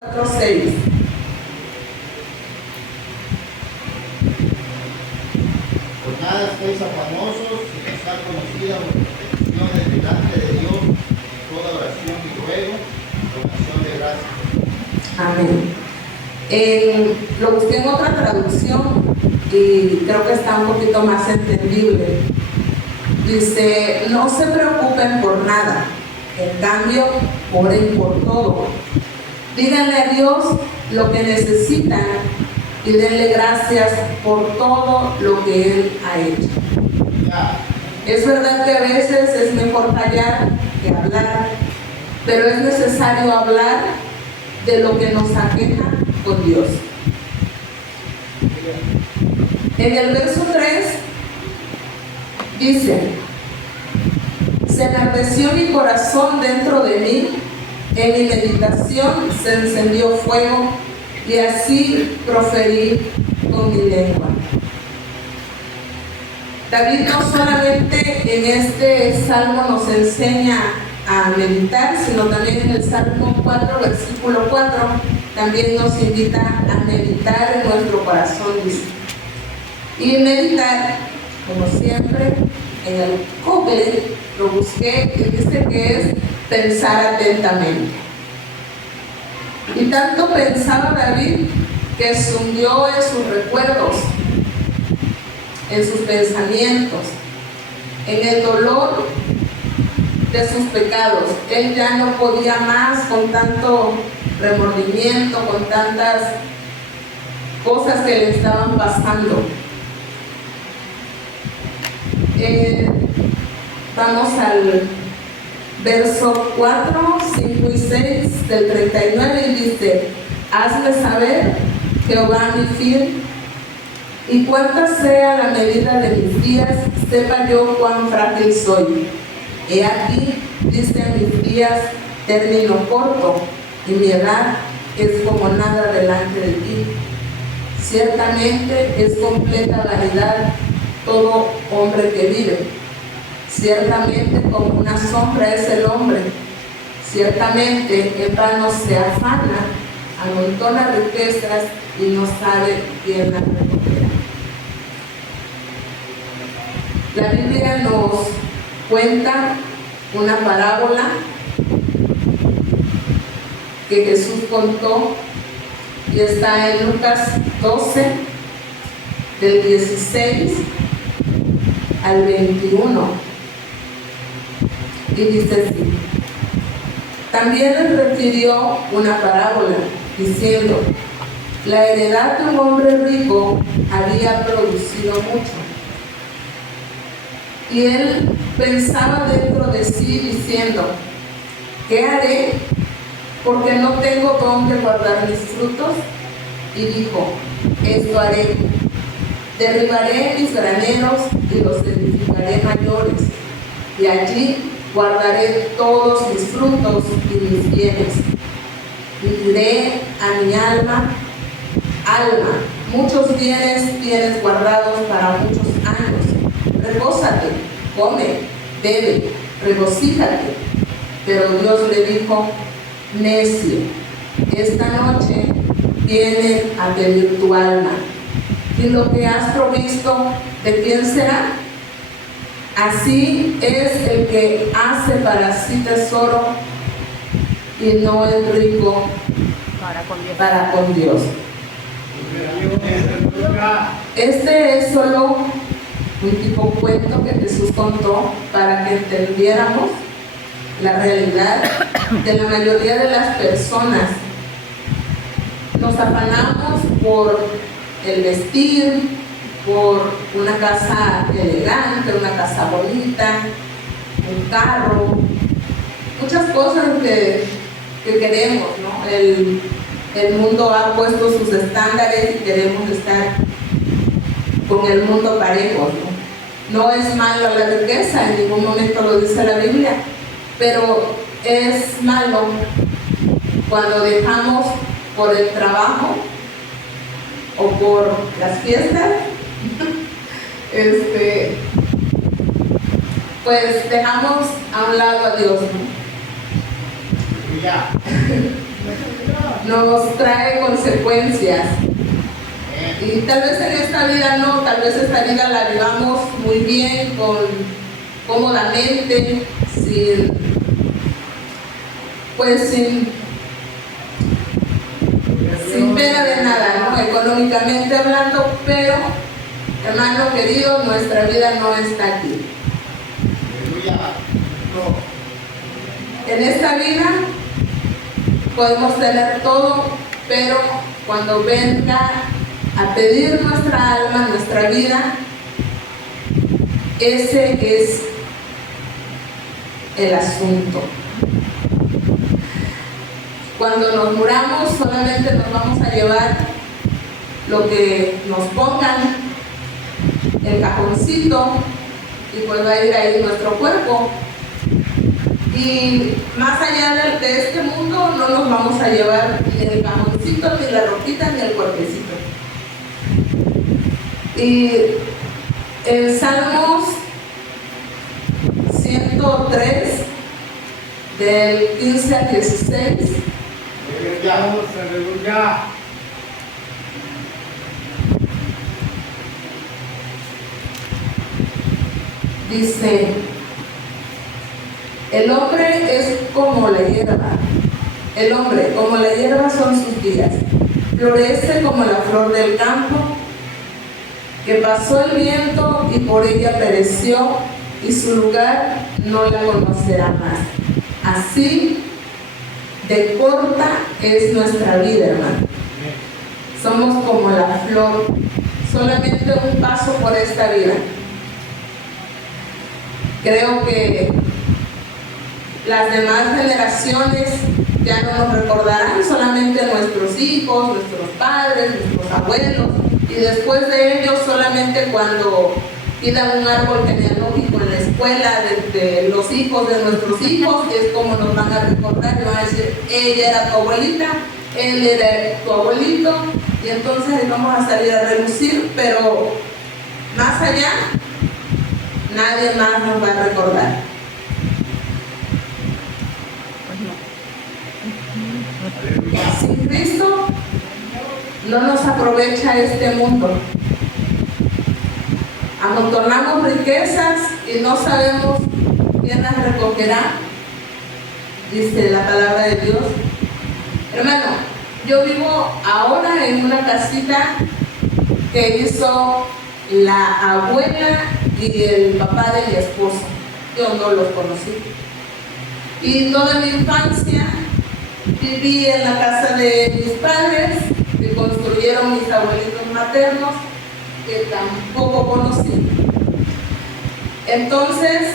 4:6. Por nada estéis afanosos, sino estar conocida vuestras peticiones delante de Dios, toda oración y ruego, con acción de gracias. Amén. Lo busqué en otra traducción y creo que está un poquito más entendible. Dice, no se preocupen por nada, en cambio, oren por todo. Díganle a Dios lo que necesitan y denle gracias por todo lo que Él ha hecho. Es verdad que a veces es mejor callar que hablar, pero es necesario hablar de lo que nos aqueja con Dios. En el verso 3 dice, se enardeció mi corazón dentro de mí, en mi meditación se encendió fuego y así proferí con mi lengua. David no solamente en este salmo nos enseña a meditar, sino también en el Salmo 4, versículo 4, también nos invita a meditar en nuestro corazón, dice. Y meditar, como siempre, en el Google lo busqué y dice que es pensar atentamente. Y tanto pensaba David que se hundió en sus recuerdos, en sus pensamientos, en el dolor de sus pecados. Él ya no podía más con tanto remordimiento, con tantas cosas que le estaban pasando. Vamos al verso 4, 5 y 6 del 39 y dice, hazme saber, Jehová mi fin, y cuánta sea la medida de mis días, sepa yo cuán frágil soy. He aquí, dice mis días, término corto, y mi edad es como nada delante de ti. Ciertamente es completa vanidad todo hombre que vive. Ciertamente como una sombra es el hombre. Ciertamente en vano se afana, amontona riquezas y no sabe quién las recogerá. La Biblia nos cuenta una parábola que Jesús contó y está en Lucas 12, del 16 al 21. Y dice así: también les refirió una parábola, diciendo, la heredad de un hombre rico había producido mucho. Y él pensaba dentro de sí, diciendo, ¿qué haré? Porque no tengo donde guardar mis frutos. Y dijo, esto haré, derribaré mis graneros y los edificaré mayores, y allí guardaré todos mis frutos y mis bienes. Y diré a mi alma, alma, muchos bienes tienes guardados para muchos años. Repósate, come, bebe, regocíjate. Pero Dios le dijo, necio, esta noche viene a pedir tu alma. Y lo que has provisto, ¿de quién será? Así es el que hace para sí tesoro y no el rico para con Dios. Este es solo un tipo cuento que Jesús contó para que entendiéramos la realidad de la mayoría de las personas. Nos afanamos por el vestir, por una casa elegante, una casa bonita, un carro, muchas cosas que queremos, ¿no? El mundo ha puesto sus estándares y queremos estar con el mundo parejo, ¿no? No es malo la riqueza, en ningún momento lo dice la Biblia, pero es malo cuando dejamos por el trabajo o por las fiestas, pues dejamos a un lado a Dios, ¿no? nos trae consecuencias. Y tal vez en esta vida no, tal vez esta vida la vivamos muy bien, cómodamente, sin pena de nada, ¿no? Económicamente hablando, pero, hermano querido, nuestra vida no está aquí. En esta vida podemos tener todo, pero cuando venga a pedir nuestra alma, nuestra vida, ese es el asunto. Cuando nos muramos solamente nos vamos a llevar lo que nos pongan, el cajoncito, y pues va a ir ahí nuestro cuerpo. Y más allá de este mundo no nos vamos a llevar ni el cajoncito, ni la ropita, ni el cuerpecito. Y en Salmos 103, del 15 al 16, aleluya. dice: el hombre es como la hierba, el hombre como la hierba son sus días, florece como la flor del campo, que pasó el viento y por ella pereció, y su lugar no la conocerá más. Así de corta es nuestra vida, hermano. Somos como la flor, solamente un paso por esta vida. Creo que las demás generaciones ya no nos recordarán, solamente nuestros hijos, nuestros padres, nuestros abuelos, y después de ellos solamente cuando pidan un árbol genealógico en la escuela de los hijos de nuestros hijos, es como nos van a recordar y van a decir: ella era tu abuelita, él era tu abuelito, y entonces vamos a salir a relucir, pero más allá nadie más nos va a recordar. Sin Cristo no nos aprovecha este mundo. Amontonamos riquezas y no sabemos quién las recogerá, dice la palabra de Dios. Hermano, yo vivo ahora en una casita que hizo la abuela y el papá de mi esposo. Yo no los conocí. Y toda mi infancia viví en la casa de mis padres, que construyeron mis abuelitos maternos, que tampoco conocí. Entonces,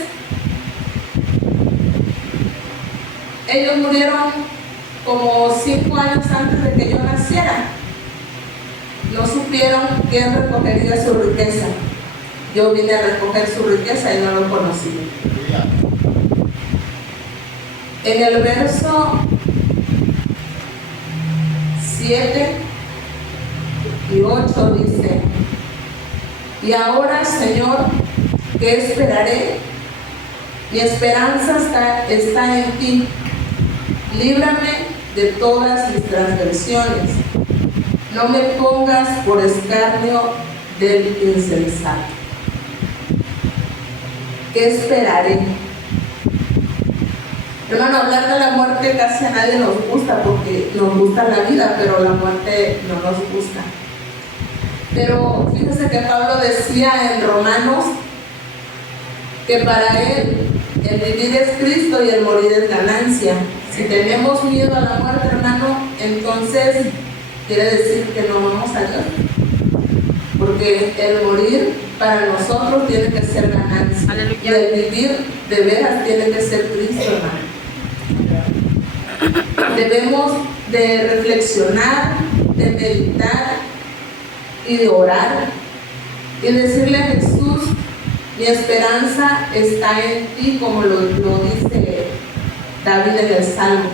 ellos murieron como 5 años antes de que yo naciera. No supieron quién recogería su riqueza. Yo vine a recoger su riqueza y no lo conocí. En el verso 7 y 8 dice: y ahora, Señor, ¿qué esperaré? Mi esperanza está en ti. Líbrame de todas mis transgresiones. No me pongas por escarnio del insensato. ¿Qué esperaré? Hermano, hablar de la muerte casi a nadie nos gusta, porque nos gusta la vida, pero la muerte no nos gusta. Pero fíjese que Pablo decía en Romanos que para él el vivir es Cristo y el morir es ganancia. Si tenemos miedo a la muerte, hermano, entonces quiere decir que no vamos a Dios, porque el morir para nosotros tiene que ser ganancia. Aleluya. Y el vivir de veras tiene que ser Cristo, hermano. Debemos de reflexionar, de meditar y de orar y decirle a Jesús: mi esperanza está en ti, como lo dice David en el Salmo.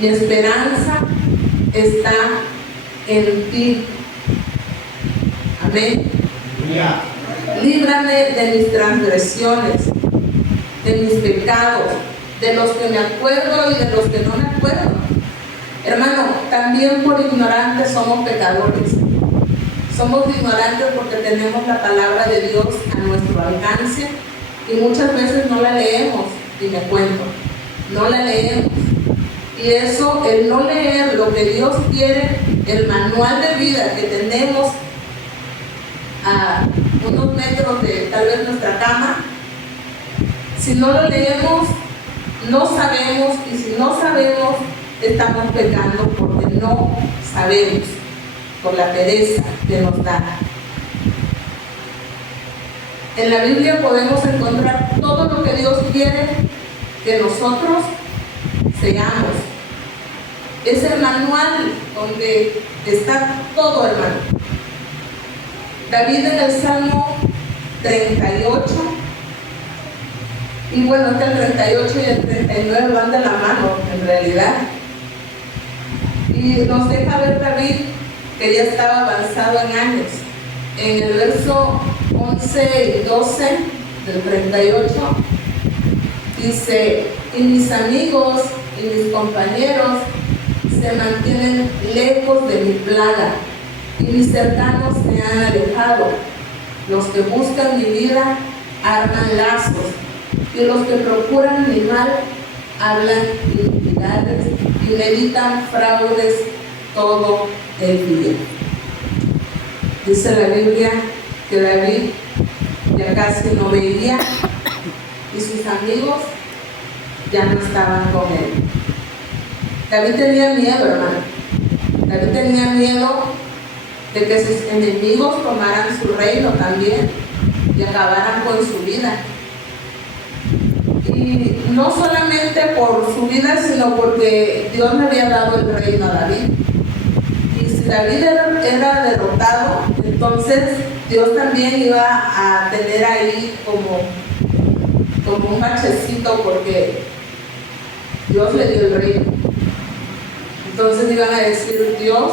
Mi esperanza está en ti. Amén. Yeah. Líbrame de mis transgresiones, de mis pecados, de los que me acuerdo y de los que no me acuerdo. Hermano, también por ignorantes somos pecadores. Somos ignorantes porque tenemos la palabra de Dios a nuestro alcance y muchas veces no la leemos, y me cuento, no la leemos. Y eso, el no leer lo que Dios quiere, el manual de vida que tenemos a unos metros de tal vez nuestra cama, si no lo leemos, no sabemos, y si no sabemos, estamos pecando porque no sabemos, por la pereza que nos da. En la Biblia podemos encontrar todo lo que Dios quiere que nosotros seamos. Es el manual donde está todo, hermano. David en el Salmo 38, y bueno, entre el 38 y el 39 van de la mano en realidad, y nos deja ver David que ya estaba avanzado en años. En el verso 11 y 12 del 38 dice: y mis amigos y mis compañeros se mantienen lejos de mi plaga, y mis cercanos se han alejado. Los que buscan mi vida arman lazos, y los que procuran mi mal hablan iniquidades y meditan fraudes todo el día. Dice la Biblia que David ya casi no veía y sus amigos ya no estaban con él. David tenía miedo, hermano. David tenía miedo de que sus enemigos tomaran su reino también y acabaran con su vida. Y no solamente por su vida, sino porque Dios le había dado el reino a David. Y si David era derrotado, entonces Dios también iba a tener ahí como un bachecito, porque Dios le dio el reino. Entonces iban a decir: Dios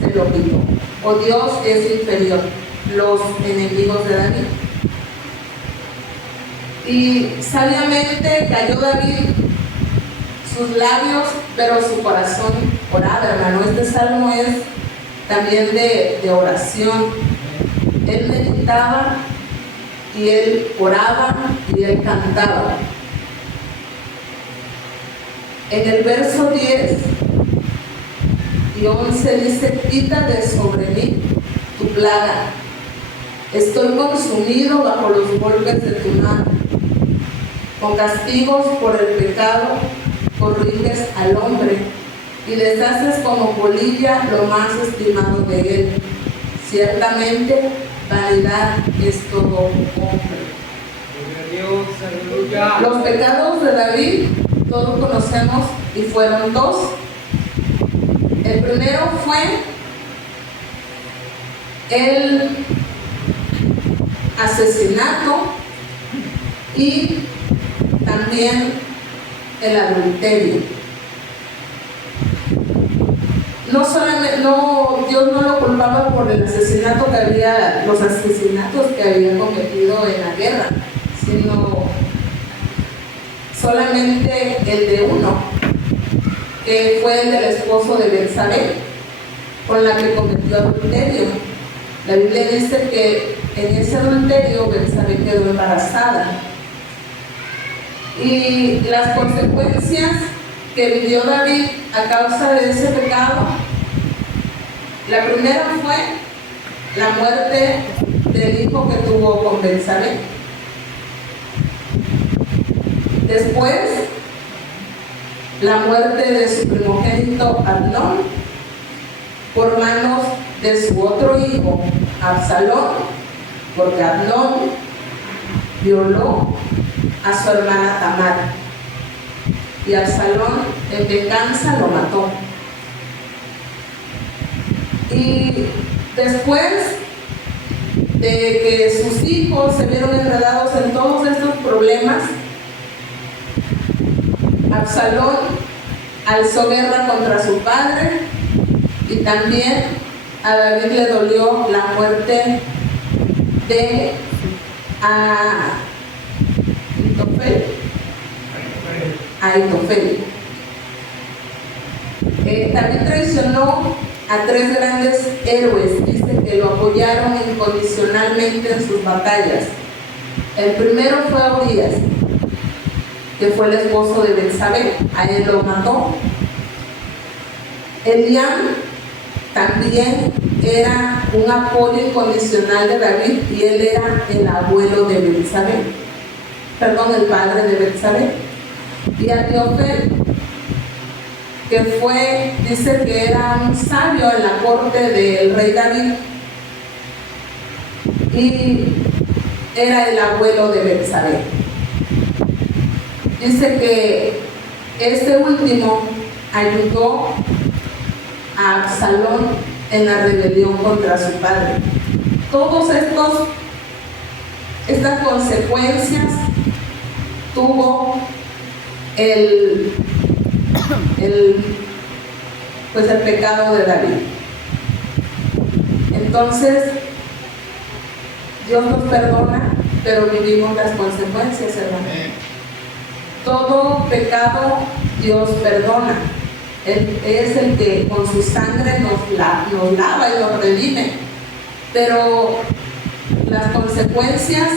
se lo quitó, o Dios es inferior, los enemigos de David. Y sabiamente cayó David sus labios, pero su corazón oraba, hermano. Este salmo es también de oración. Él meditaba y él oraba y él cantaba. En el verso 10 y 11 dice: quita de sobre mí tu plaga. Estoy consumido bajo los golpes de tu mano. Con castigos por el pecado corriges al hombre y deshaces como polilla lo más estimado de él. Ciertamente vanidad es todo hombre. Los pecados de David todos conocemos y fueron dos. El primero fue el asesinato y también el adulterio. No solamente, Dios no lo culpaba por el asesinato los asesinatos que había cometido en la guerra, sino solamente el de uno, que fue el del esposo de Betsabé, con la que cometió adulterio. La Biblia dice que en ese adulterio Betsabé quedó embarazada. Y las consecuencias que vivió David a causa de ese pecado, la primera fue la muerte del hijo que tuvo con Betsabé. Después, la muerte de su primogénito Amnón por manos de su otro hijo Absalón, porque Amnón violó a su hermana Tamar y Absalón en venganza lo mató. Y después de que sus hijos se vieron enredados en todos estos problemas, Absalón alzó guerra contra su padre, y también a David le dolió la muerte de Ahitofel. También traicionó a 3 grandes héroes, dice que lo apoyaron incondicionalmente en sus batallas. El primero fue Urias, que fue el esposo de Betsabé, a él lo mató. Eliam también era un apoyo incondicional de David y él era el abuelo de Betsabé, el padre de Betsabé. Y Ahitofel, que fue, dice que era un sabio en la corte del rey David y era el abuelo de Betsabé. Dice que este último ayudó a Absalón en la rebelión contra su padre. Todos estas consecuencias tuvo el pecado de David. Entonces Dios nos perdona, pero vivimos las consecuencias, hermano. Todo pecado Dios perdona. Él es el que con su sangre nos lava y nos redime. Pero las consecuencias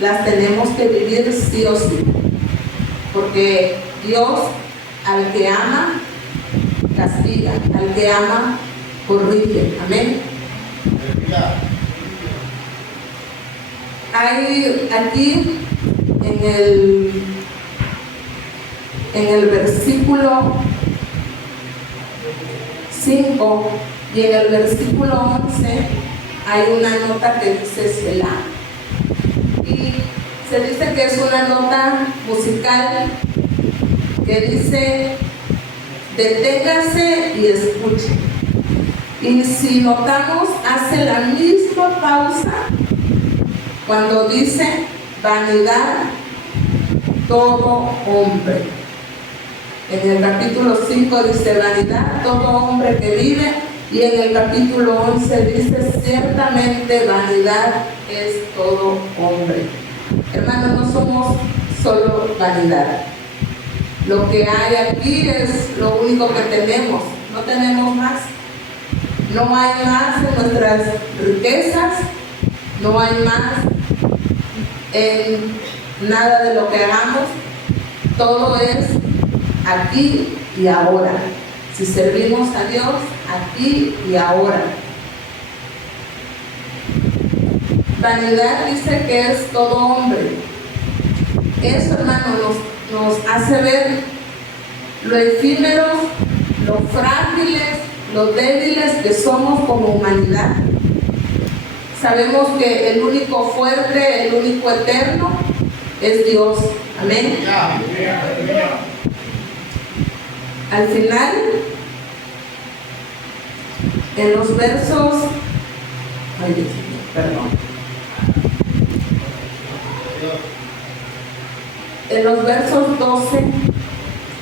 las tenemos que vivir sí o sí. Porque Dios al que ama, castiga. Al que ama, corrige. Amén. Hay aquí en el versículo 5 y en el versículo 11 hay una nota que dice Selah. Y se dice que es una nota musical que dice: deténgase y escuche. Y si notamos, hace la misma pausa cuando dice vanidad todo hombre. En el capítulo 5 dice vanidad todo hombre que vive, y en el capítulo 11 dice ciertamente vanidad es todo hombre. Hermanos, no somos solo vanidad. Lo que hay aquí es lo único que tenemos, no tenemos más. No hay más en nuestras riquezas, no hay más en nada de lo que hagamos. Todo es aquí y ahora. Si servimos a Dios, aquí y ahora. Vanidad dice que es todo hombre. Eso, hermano, nos hace ver lo efímeros, lo frágiles, lo débiles que somos como humanidad. Sabemos que el único fuerte, el único eterno es Dios. Amén. Al final, en los versos, en los versos 12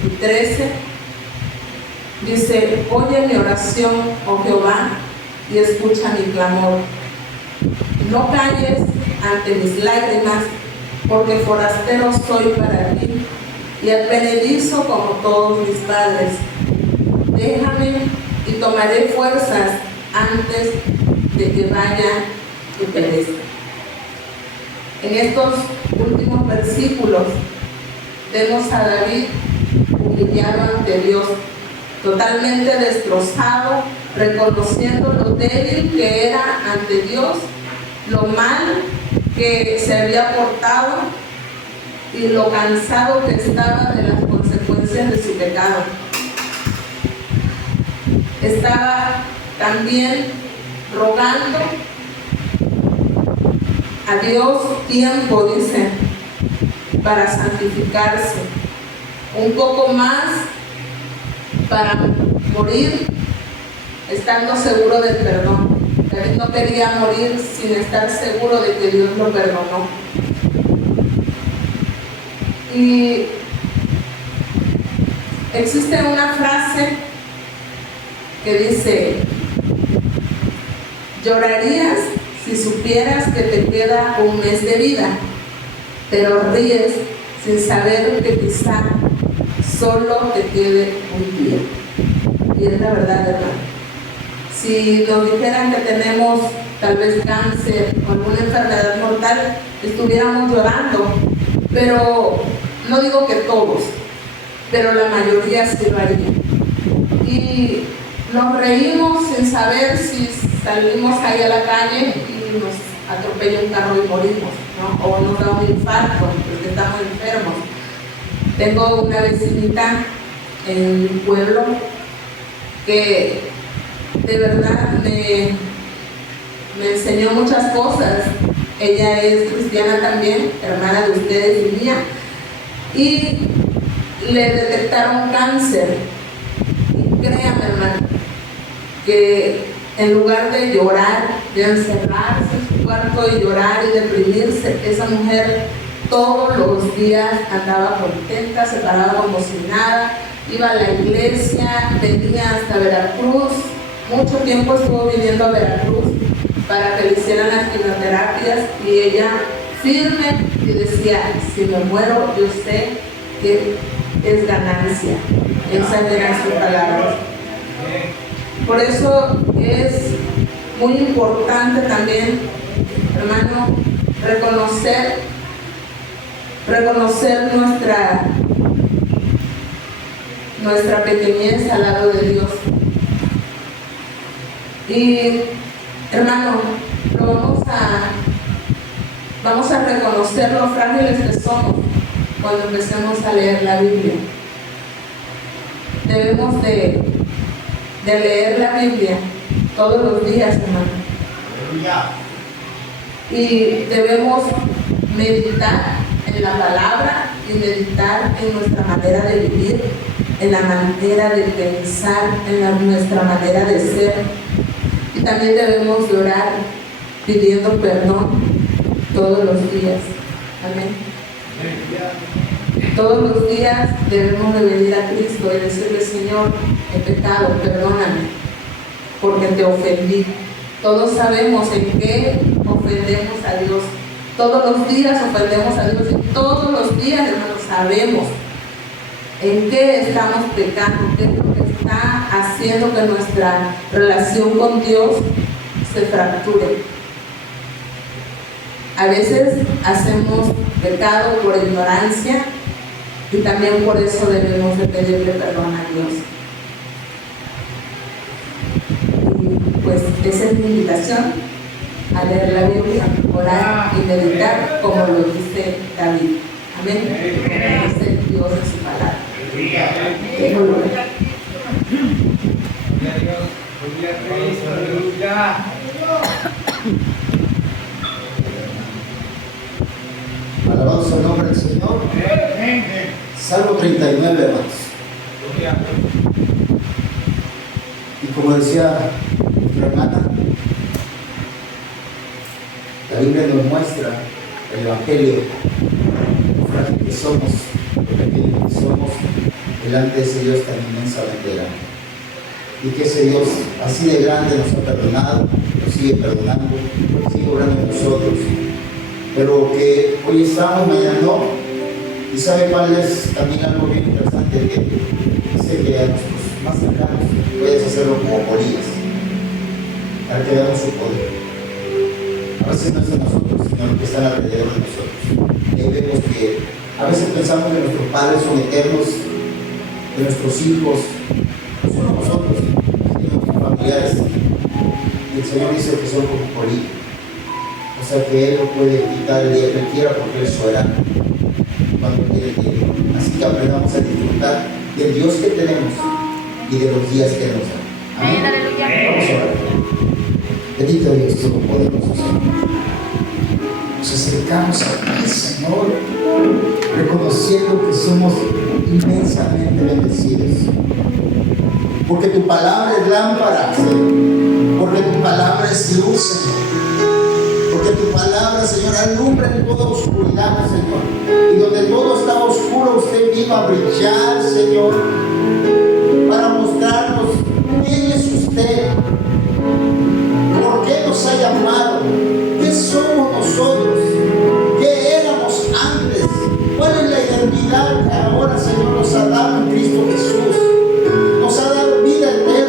y 13, dice: oye mi oración, oh Jehová, y escucha mi clamor. No calles ante mis lágrimas, porque forastero soy para ti, y advenedizo como todos mis padres. Déjame y tomaré fuerzas antes de que vaya y perezca. En estos últimos versículos vemos a David humillado ante Dios, totalmente destrozado, reconociendo lo débil que era ante Dios, lo mal que se había portado y lo cansado que estaba de las consecuencias de su pecado. Estaba también rogando a Dios tiempo, dice, para santificarse, un poco más para morir estando seguro del perdón. David no quería morir sin estar seguro de que Dios lo perdonó. Y existe una frase que dice: llorarías si supieras que te queda un mes de vida, pero ríes sin saber que quizá solo te quede un día. Y es la verdad, hermano. Si nos dijeran que tenemos tal vez cáncer o alguna enfermedad mortal, estuviéramos llorando. Pero no digo que todos, pero la mayoría sí lo haría. Y nos reímos sin saber si salimos ahí a la calle y nos atropella un carro y morimos, ¿no? O nos da un infarto porque estamos enfermos. Tengo una vecinita en mi pueblo que de verdad me enseñó muchas cosas. Ella es cristiana también, hermana de ustedes y mía, y le detectaron cáncer. Y créanme, hermano, que en lugar de llorar, de encerrarse en su cuarto y llorar y deprimirse, esa mujer todos los días andaba contenta, se paraba como si nada, iba a la iglesia, venía hasta Veracruz, mucho tiempo estuvo viniendo a Veracruz para que le hicieran las quimioterapias, y ella firme y decía, si me muero yo sé que es ganancia. Esa era su palabra. Por eso es muy importante también, hermano, reconocer nuestra pequeñez al lado de Dios. Y hermano, vamos a reconocer lo frágiles que somos cuando empecemos a leer la Biblia. Debemos de leer la Biblia todos los días, hermano. Y debemos meditar en la palabra y meditar en nuestra manera de vivir, en la manera de pensar, en nuestra manera de ser. Y también debemos de orar pidiendo perdón todos los días. Amén. Todos los días debemos de venir a Cristo y decirle, Señor, he pecado, perdóname, porque te ofendí. Todos sabemos en qué ofendemos a Dios. Todos los días ofendemos a Dios, y todos los días, hermanos, sabemos en qué estamos pecando, qué es lo que está haciendo que nuestra relación con Dios se fracture. A veces hacemos pecado por ignorancia, y también por eso debemos de pedirle perdón a Dios. Y pues esa es mi invitación, a leer la Biblia, orar y meditar como lo dice David. Amén. Como dice Dios en su palabra. Tengo lugar. Alabado sea el nombre del Señor. Salmo 39, hermanos. Y como decía nuestra hermana, la Biblia nos muestra el Evangelio, lo frágil que somos, lo pequeño que somos delante de ese Dios tan inmensamente grande. Y que ese Dios así de grande nos ha perdonado, nos sigue perdonando, sigue obrando en nosotros. Pero que hoy estamos, mañana no. Y sabe cuál es también algo bien interesante, que dice que a nuestros más cercanos puedes hacerlo como polillas, para que veamos su poder. A veces no es en nosotros, sino en lo que están alrededor de nosotros. Y ahí vemos que a veces pensamos que nuestros padres son eternos, que nuestros hijos no son nosotros, sino nuestros familiares. Y el Señor dice que son como polillas. O sea que Él lo puede quitar el día que Él quiera, porque Él es soberano cuando Él quiere. Así que aprendamos a disfrutar del Dios que tenemos y de los días que nos da. Amén. Vamos a orar. Bendito Dios Todopoderoso, Señor. Nos acercamos a ti, Señor, reconociendo que somos inmensamente bendecidos. Porque tu palabra es lámpara, Señor. Porque tu palabra es luz, Señor. Porque tu palabra, Señor, alumbra en toda oscuridad, Señor. Y donde todo está oscuro, usted vino a brillar, Señor, para mostrarnos quién es usted, por qué nos ha llamado, qué somos nosotros, qué éramos antes, cuál es la identidad que ahora, Señor, nos ha dado en Cristo Jesús. Nos ha dado vida eterna.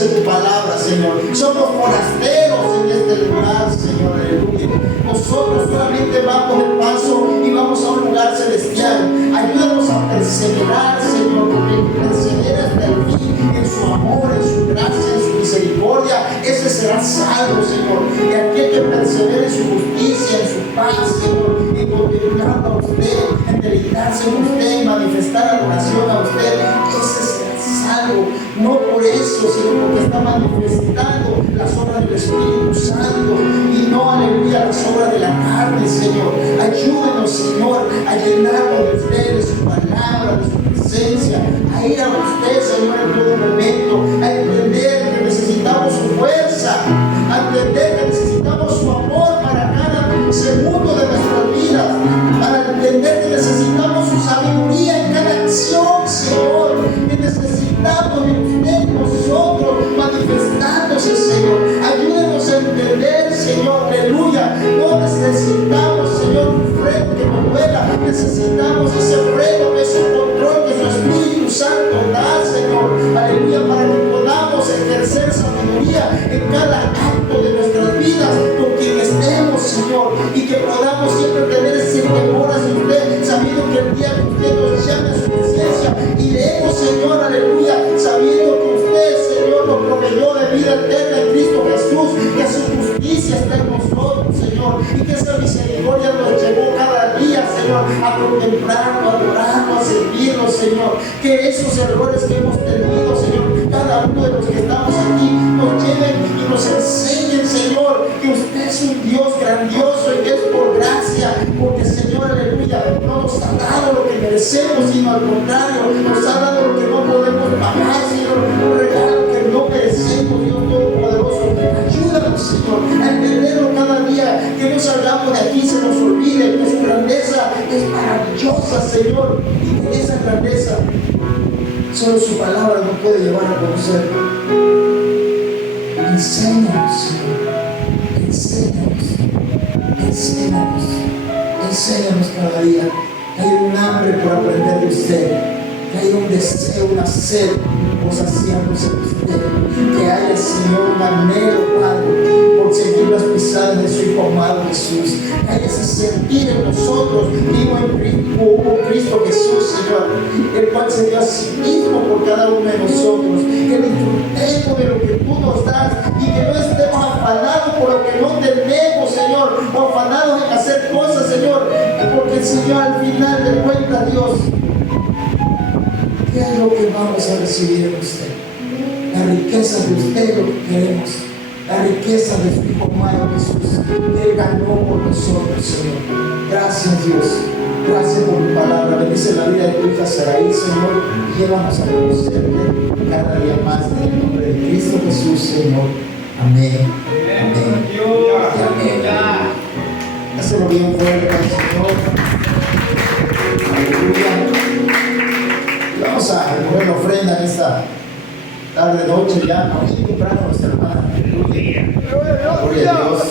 dice tu palabra, Señor. Somos forasteros en este lugar, Señor, aleluya. Nosotros solamente vamos el paso y vamos a un lugar celestial. Ayúdanos a perseverar, Señor, porque el que persevera hasta el fin en su amor, en su gracia, en su misericordia, ese será salvo, Señor. Y aquel que persevere en su justicia, en su paz, Señor, en contemplar a usted, en deleitarse en usted, en manifestar adoración a usted, ese será salvo. No por eso, sino porque está manifestando las obras del Espíritu Santo y no, aleluya, las obras de la carne, Señor. Ayúdenos, Señor, a llenarnos de usted, de su palabra, de su presencia, a ir a usted, Señor, en todo momento, a entender que necesitamos su fuerza, a entender que necesitamos su amor para cada segundo de nuestras vidas, para entender que necesitamos su sabiduría en cada acción, Señor, que necesitamos de usted, nosotros, manifestándose, Señor. Ayúdenos a entender, Señor, aleluya. No necesitamos, Señor, un freno que nos duela, necesitamos ese freno, ese control que su Espíritu Santo da, Señor, aleluya, para que podamos ejercer sabiduría en cada acto de nuestras vidas con quien estemos, Señor, y que podamos siempre tener ese temor hacia usted, sabiendo que el día que usted nos llame a su presencia, iremos, Señor, aleluya, sabiendo que usted, Señor, nos proveyó de vida eterna en Cristo Jesús, que su justicia está en nosotros, Señor, y que esa misericordia nos llevó cada día, Señor, a contemplarlo, a adorarlo, a servirlo, Señor. Que esos errores que hemos tenido, Señor, cada uno de los que estamos aquí, nos lleven y nos enseñen, Señor, que usted es un Dios grandioso y que es por gracia, porque, Señor, aleluya, no nos ha dado lo que merecemos, sino al contrario, nos ha dado lo que no podemos pagar, Señor, un regalo que no merecemos, Dios Todopoderoso. Ayúdanos, Señor, a entenderlo cada día, que no salgamos de aquí, se nos olvide que su grandeza es maravillosa, Señor, y que esa grandeza solo su palabra nos puede llevar a conocer. Enséñanos, Señor, enséñanos cada día. Que hay un hambre por aprender de usted, que hay un deseo, una sed por saciarnos en usted, que haya, Señor, un anhelo, Padre, por seguir las pisadas de su Hijo amado Jesús, que haya ese sentir en nosotros, vivo en Cristo Jesús, Señor, el cual se dio a sí mismo por cada uno de nosotros, que disfrutemos de lo que tú nos das y que no estemos afanados por lo que no tenemos, Señor, o afanados en hacer cosas, Señor, porque, Señor, al final de cuentas, Dios, ¿qué es lo que vamos a recibir en usted? La riqueza de usted, lo que queremos, la riqueza de su Hijo amado Jesús, que Él ganó por nosotros, Señor. Gracias, Dios. Gracias por tu palabra. Bendice la vida de tu hija Saraí, Señor. Llévanos a conocerte cada día más en el nombre de Cristo Jesús, Señor. Amén. Amén. Amén. Hazlo bien fuerte, Señor. Aleluya. Vamos a recoger la ofrenda en esta tarde, noche, ya muy temprano, nuestra hermana. Aleluya. Gloria a Dios.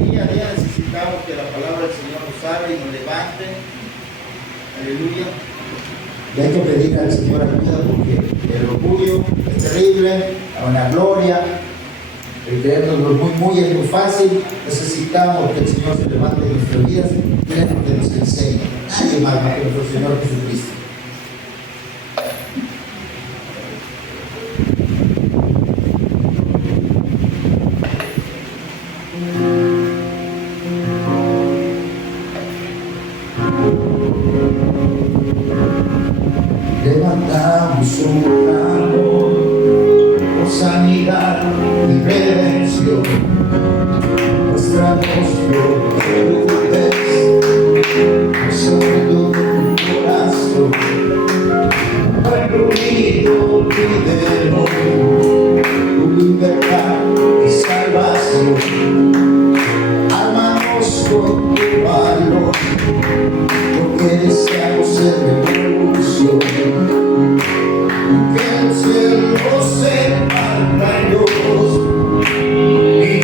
Día a día necesitamos que la palabra del Señor nos hable y nos levante. Aleluya. Y hay que pedir al Señor ayuda porque el orgullo es terrible, la vanagloria, el creernos es muy fácil. Necesitamos que el Señor se levante en nuestras vidas y que nos enseñe. Nadie más que nuestro Señor Jesucristo. Levantamos un clamor por sanidad y redención. Nuestra voz sobre tu corazón. Al ruido pidemos tu libertad y salvación. Ámanos con tu valor, porque deseamos ser revolución. Que el cielo se parta en dos y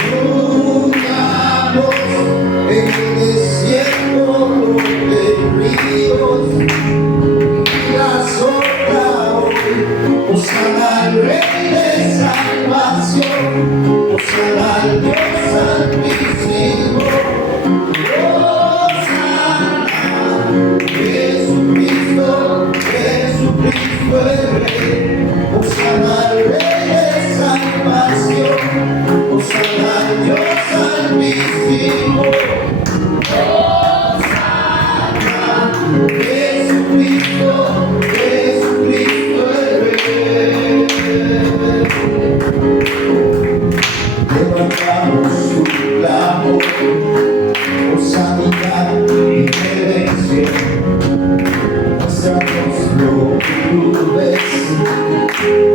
Osana al Dios altísimo. Jesucristo, Jesucristo el Rey. Levantamos su clamor por sanidad y redención. Muéstranos lo que tú ves,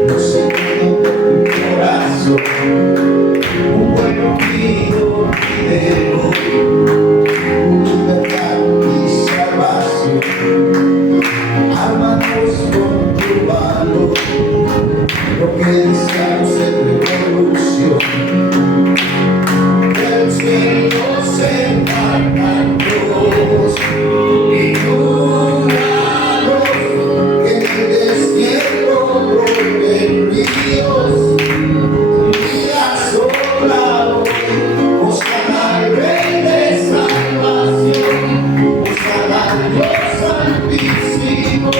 lo seguido por tu corazón. Un pueblo unido pide hoy libertad y salvación. Ármanos con tu valor, lo que deseamos es revolución. Del cielo se marcan dos y curados, que en el desierto broten ríos y asolado. Osana al Rey de salvación, Osana al Dios altísimo.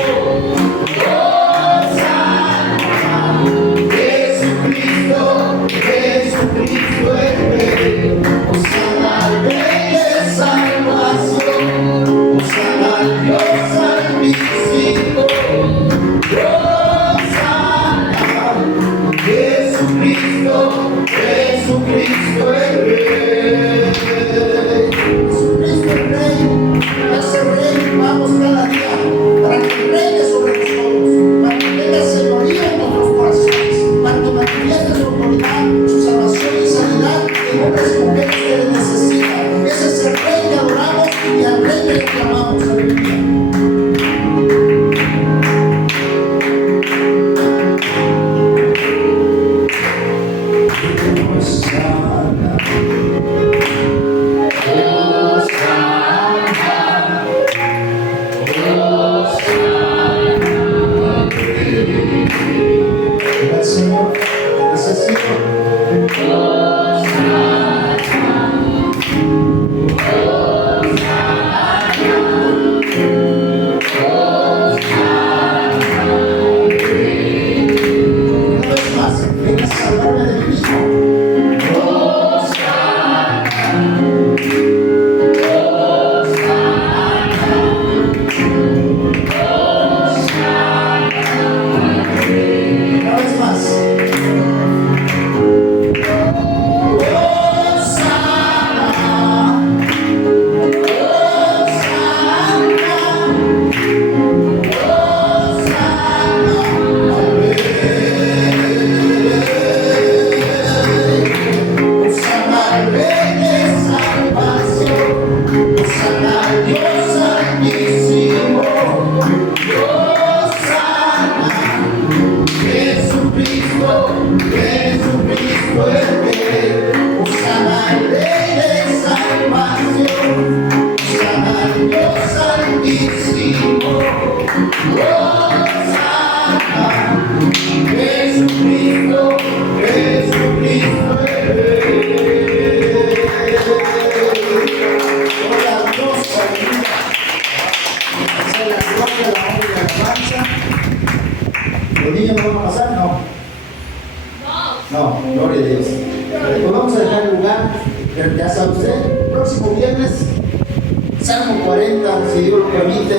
Jesucristo, Jesucristo el Rey. Osana al Rey de salvación, Osana al Dios altísimo. Osana, Jesucristo, Jesucristo el Rey. Jesucristo el Rey, ese Rey vamos cada día para que reine sobre nosotros, para que tenga señoría en nuestros corazones, para que manifieste su autoridad, su salvación y sanidad en hombres y mujeres que les necesitan. Ese es el Rey que adoramos y al Rey que le clamamos. Aleluya. Osana, el Señor necesita. Una vez más, ven a salvarme de mí mismo. Una vez más. Osana al Rey de salvación, Osana al Dios altísimo. Osana, Jesucristo, Jesucristo el Rey. Osana al Rey de salvación, Osana al Dios altísimo. Osana, Jesucristo, Jesucristo el Rey. Gloria a Dios, aleluya. Hacer la gloria, la honra y la alabanza. ¿Los niños no van a pasar? No. No, gloria a Dios. Pues vamos a dejar el lugar, ya sabe usted, próximo viernes, Salmo 40, si Dios lo permite.